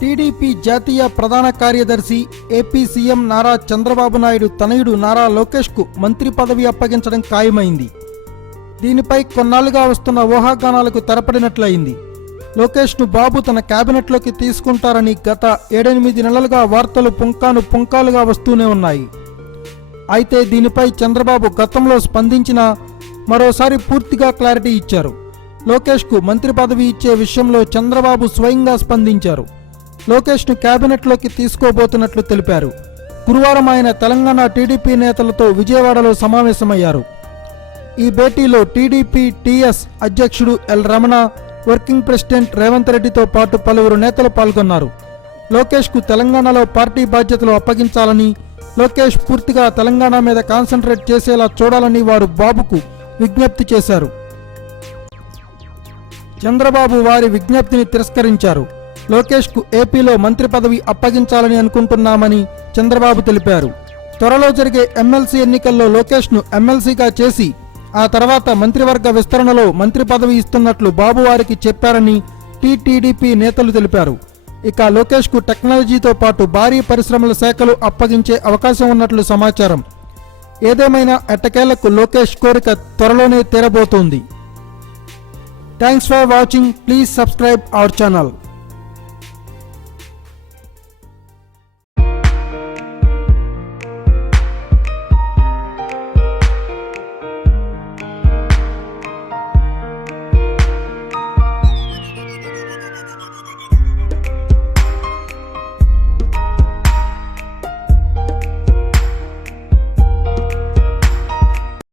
TDP జాతీయ ప్రధాన కార్యదర్శి ఏపీ సీఎం నారా చంద్రబాబు నాయుడు తనయుడు నారా లోకేష్కు మంత్రి పదవి అప్పగించడం ఖాయమైంది. దీనిపై కొన్నాళ్ళుగా వస్తున్న ఊహాగానాలకు తెరపడినట్లయింది. లోకేష్ను బాబు తన కేబినెట్లోకి తీసుకుంటారని గత ఏడెనిమిది నెలలుగా వార్తలు పుంకాను పుంకాలుగా వస్తూనే ఉన్నాయి. అయితే దీనిపై చంద్రబాబు గతంలో స్పందించిన మరోసారి పూర్తిగా క్లారిటీ ఇచ్చారు. లోకేష్కు మంత్రి పదవి ఇచ్చే విషయంలో చంద్రబాబు స్వయంగా స్పందించారు. లోకేష్ను కేబినెట్లోకి తీసుకోబోతున్నట్లు తెలిపారు. గురువారం ఆయన తెలంగాణ టీడీపీ నేతలతో విజయవాడలో సమావేశమయ్యారు. ఈ భేటీలో టీడీపీ టీఎస్ అధ్యక్షుడు L Ramana working president Revanth రెడ్డితో పాటు పలువురు నేతలు పాల్గొన్నారు. లోకేష్కు తెలంగాణలో పార్టీ బాధ్యతలు అప్పగించాలని లోకేష్ పూర్తిగా తెలంగాణ మీద కాన్సన్ట్రేట్ చేసేలా చూడాలని వారు బాబుకు విజ్ఞప్తి చేశారు. చంద్రబాబు వారి విజ్ఞప్తిని తిరస్కరించారు. లోకేష్కు ఏపీలో మంత్రి పదవి అప్పగించాలని అనుకుంటున్నామని చంద్రబాబు తెలిపారు. త్వరలో జరిగే ఎమ్మెల్సీ ఎన్నికల్లో లోకేష్ను ఎమ్మెల్సీగా చేసి ఆ తర్వాత మంత్రివర్గ విస్తరణలో మంత్రి పదవి ఇస్తున్నట్లు బాబు వారికి చెప్పారని టీటీడీపీ నేతలు తెలిపారు. ఇక లోకేష్కు టెక్నాలజీతో పాటు భారీ పరిశ్రమల శాఖలు అప్పగించే అవకాశం ఉన్నట్లు సమాచారం. ఏదేమైనా ఎట్టకేలకు లోకేష్ కోరిక త్వరలోనే తీరబోతోంది. Thanks for watching. Please subscribe our channel.